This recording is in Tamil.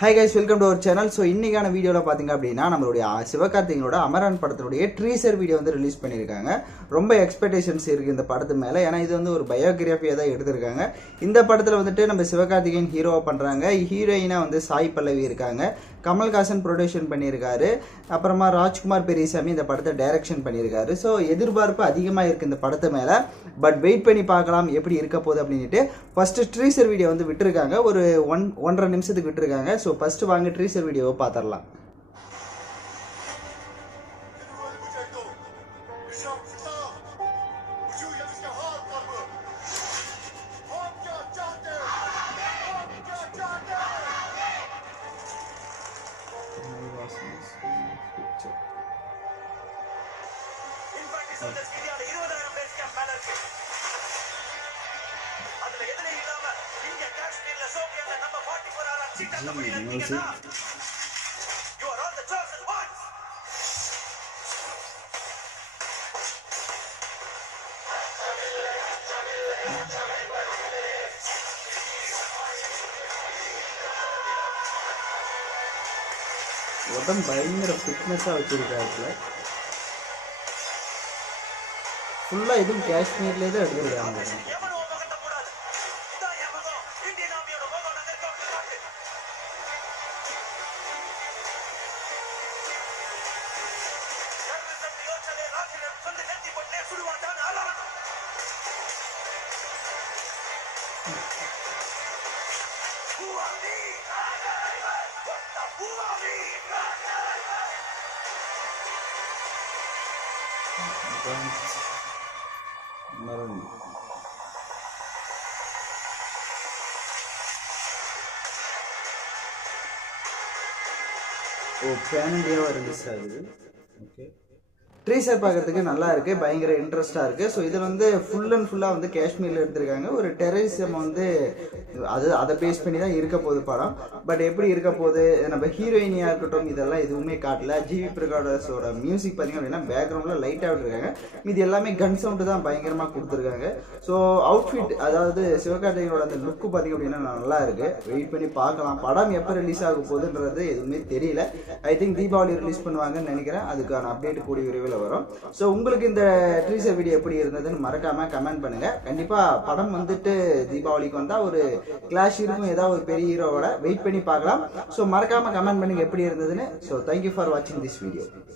Hi guys, welcome to our channel. So இன்னைக்கான வீடியோல பாத்தீங்க அப்படினா நம்மளுடைய சிவகார்த்திகேயனோட அமரன் படத்தோட ட்ரீசர் வீடியோ வந்து ரிலீஸ் பண்ணிருக்காங்க. ரொம்ப எக்ஸ்பெக்டேஷன்ஸ் இருக்கு இந்த படத்து மேல. ஏனா இது வந்து ஒரு பயோகிராஃபியா தான் எடுத்திருக்காங்க. இந்த படத்துல வந்துட்டு நம்ம சிவகார்த்திகேயன் ஹீரோவா பண்றாங்க. ஹீரோயினா வந்து சாய் பல்லவி இருக்காங்க. கமல்ஹாசன் ப்ரொடக்ஷன் பண்ணியிருக்காரு. அப்புறமா ராஜ்குமார் பெரியசாமி இந்த படத்தை டைரக்ஷன் பண்ணியிருக்காரு. ஸோ எதிர்பார்ப்பு அதிகமாக இருக்குது இந்த படத்து மேலே. பட் வெயிட் பண்ணி பார்க்கலாம் எப்படி இருக்க போகுது அப்படின்ட்டு. ஃபஸ்ட்டு ட்ரீசர் வீடியோ வந்து விட்டுருக்காங்க. ஒரு 1.5 நிமிஷத்துக்கு விட்டுருக்காங்க. ஸோ ஃபஸ்ட்டு வாங்க ட்ரீசர் வீடியோவை பார்த்துடலாம். உடம்பு பயங்கர ஃபிட்னஸாக வச்சுருக்காருல. ஃபுல்லாக எதுவும் காஷ்மீர்லேயே தான் எடுத்துருக்காங்க. பேன் இண்டியாவாக ரிலீஸ் ஆகுது. ஓகே, ட்ரீசர் பார்க்கறதுக்கு நல்லா இருக்கு, பயங்கர இன்ட்ரெஸ்டாக இருக்கு. ஸோ இதில் வந்து ஃபுல் அண்ட் ஃபுல்லாக வந்து காஷ்மீரில் எடுத்திருக்காங்க. ஒரு டெரரிசம் வந்து அதை பேஸ் பண்ணி தான் இருக்க போகுது படம். பட் எப்படி இருக்க போகுது, நம்ம ஹீரோயினியாக இருக்கட்டும் இதெல்லாம் எதுவுமே காட்டல. ஜிவி பிரகாஷோட மியூசிக் பார்த்தீங்க அப்படின்னா பேக்ரவுண்டில் லைட்டாக விட்டுருக்காங்க. இது எல்லாமே கன் சவுண்டு தான் பயங்கரமாக கொடுத்துருக்காங்க. ஸோ அவுட்ஃபிட், அதாவது சிவகார்த்திகேயனோட அந்த லுக்கு பார்த்தீங்க அப்படின்னா நல்லா இருக்கு. வெயிட் பண்ணி பார்க்கலாம். படம் எப்போ ரிலீஸ் ஆக போகுதுன்றது எதுவுமே தெரியல. ஐ திங்க் தீபாவளி ரிலீஸ் பண்ணுவாங்கன்னு நினைக்கிறேன். அதுக்கான அப்டேட் கூடிய விரைவில் வரும். ஸோ உங்களுக்கு இந்த ட்ரீசர் வீடியோ எப்படி இருந்ததுன்னு மறக்காம கமெண்ட் பண்ணுங்க. கண்டிப்பா படம் வந்துட்டு தீபாவளிக்கு வந்தா ஒரு கிளாஷ் இருக்கும், ஏதாவது ஒரு பெரிய ஹீரோவோட. வெயிட் பண்ணி பார்க்கலாம். ஸோ மறக்காம கமெண்ட் பண்ணுங்க எப்படி இருந்ததுன்னு. ஸோ தேங்க்யூ ஃபார் வாட்சிங் திஸ் வீடியோ.